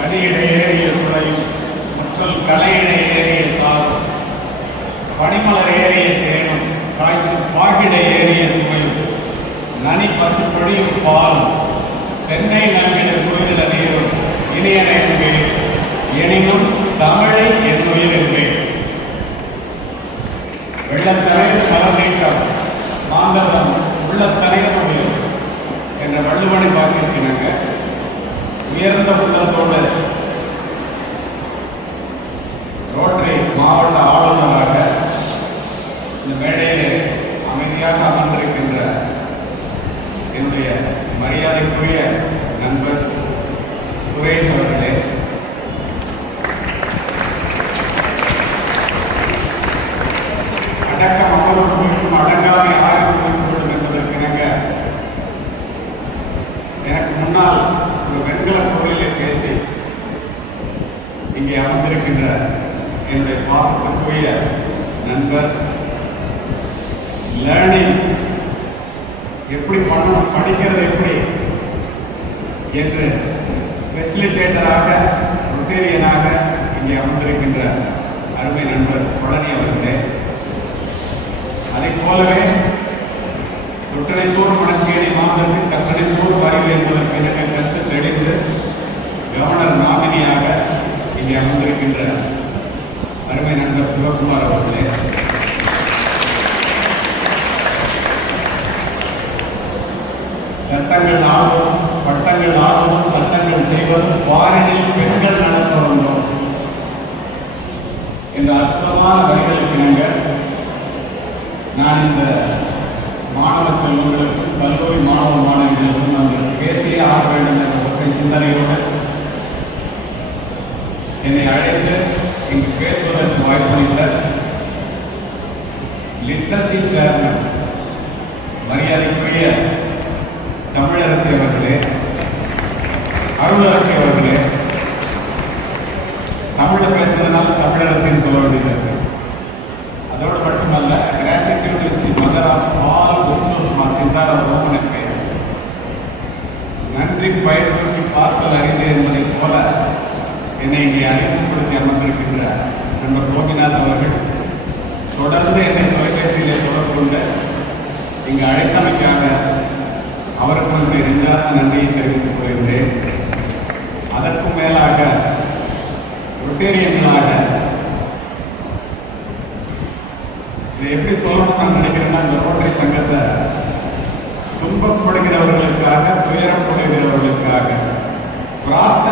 கலியிடை ஏறிய சுளையும் முற்றல் கலையிடை ஏறிய சாரும் பனிமலர் ஏறிய தேனும் காய்ச்சும் பாகிடை ஏறிய சுவையும் நனி பசு பொழியும் பாலும் தென்னை நன்கிட குளிரிட நீரும் இனியன என்பேன் எனினும் தமிழை என் உயிர் என்பேன். வெள்ளத்தலையர் மலர் நீட்டம் மாந்தர்தம் உள்ளத்தலையர் உயிர் என்ற வள்ளுவனை வாக்கிற்கிணங்க உயர்ந்த உள்ளத்தோடு ரோட்டரி மாவட்ட ஆளுநராக இந்த மேடையிலே அமைதியாக அமர்ந்திருக்கின்ற என்னுடைய மரியாதைக்குரிய நண்பர் சுரேஷ் அவர்களே, அடக்கம் அமர்வு குறிக்கும் அடங்காமை ஆய்வு குறிப்பிடும் என்பதற்கிணங்க எனக்கு முன்னால் ஒரு வெண்கல பொருளிலே பேசி இங்கே அமர்ந்திருக்கின்ற என்னுடைய பாசத்திற்குரிய நண்பர், லேர்னிங் எப்படி பண்ணணும், படிக்கிறது எப்படி என்று ஃபெசிலிட்டேட்டராக ரொட்டேரியனாக இங்கே அமர்ந்திருக்கின்ற அருமை நண்பர் பழனி அவர்களே, அதை போலவே தொட்டனைத்தோடு மணக்கேணி மாந்தருக்கு கற்றனைத்தோடு அறிவு என்பதற்கு எனக்கு கற்று தெளிந்து கவர்னர் நாமினியாக இங்கே அமர்ந்திருக்கின்ற அருமை நண்பர் சிவகுமார் அவர்களே, சட்டங்கள் ஆள்வதும் பட்டங்கள் ஆள்வதும் சட்டங்கள் செய்வதும் வாரினில் பெண்கள் நடத்த வந்தோம் என்ற அற்புதமான வரிகளுக்கிணங்க நான் இந்த மாணவ செல்வங்களுக்கும் கல்லூரி மாணவ மாணவிகளுக்கும் நாங்கள் பேசியே ஆக வேண்டும் என்ற ஒற்றை சிந்தனையோடு என்னை அழைத்து இங்கு பேசுவதற்கு வாய்ப்பளித்த லிட்ரஸி சேர்மன் மரியாதைக்குரிய தமிழரசி அவர்களே, அருளரசி அவர்களே, தமிழில் பேசுவதனால தமிழரசின்னு சொல்ல வேண்டியது. அதோடு மட்டுமல்ல, gratitude is the mother of all virtues masses are Roman Empire. நன்றி பயிர் தூக்கி பார்த்தல் அறிந்து என்பதைப் போல என்னை இங்கே அறிமுகப்படுத்தி அமர்ந்திருக்கின்ற நண்பர் கோபிநாத் அவர்கள் தொடர்ந்து என்னை தொலைபேசியிலே தொடர்பு கொண்டு இங்கு அழைத்தமைக்காக அவருக்கு என்னுடைய நெஞ்சார்ந்த நன்றியை தெரிவித்துக் கொள்கின்றேன். அதற்கும் மேலாக ரொட்டேரியன்களாக இதை எப்படி சொல்லணும்னு நான் நினைக்கிறேன்னா, இந்த ரோட்டரி சங்கத்தை துன்பப்படுகிறவர்களுக்காக, துயரப்படுகிறவர்களுக்காக பிரார்த்தனை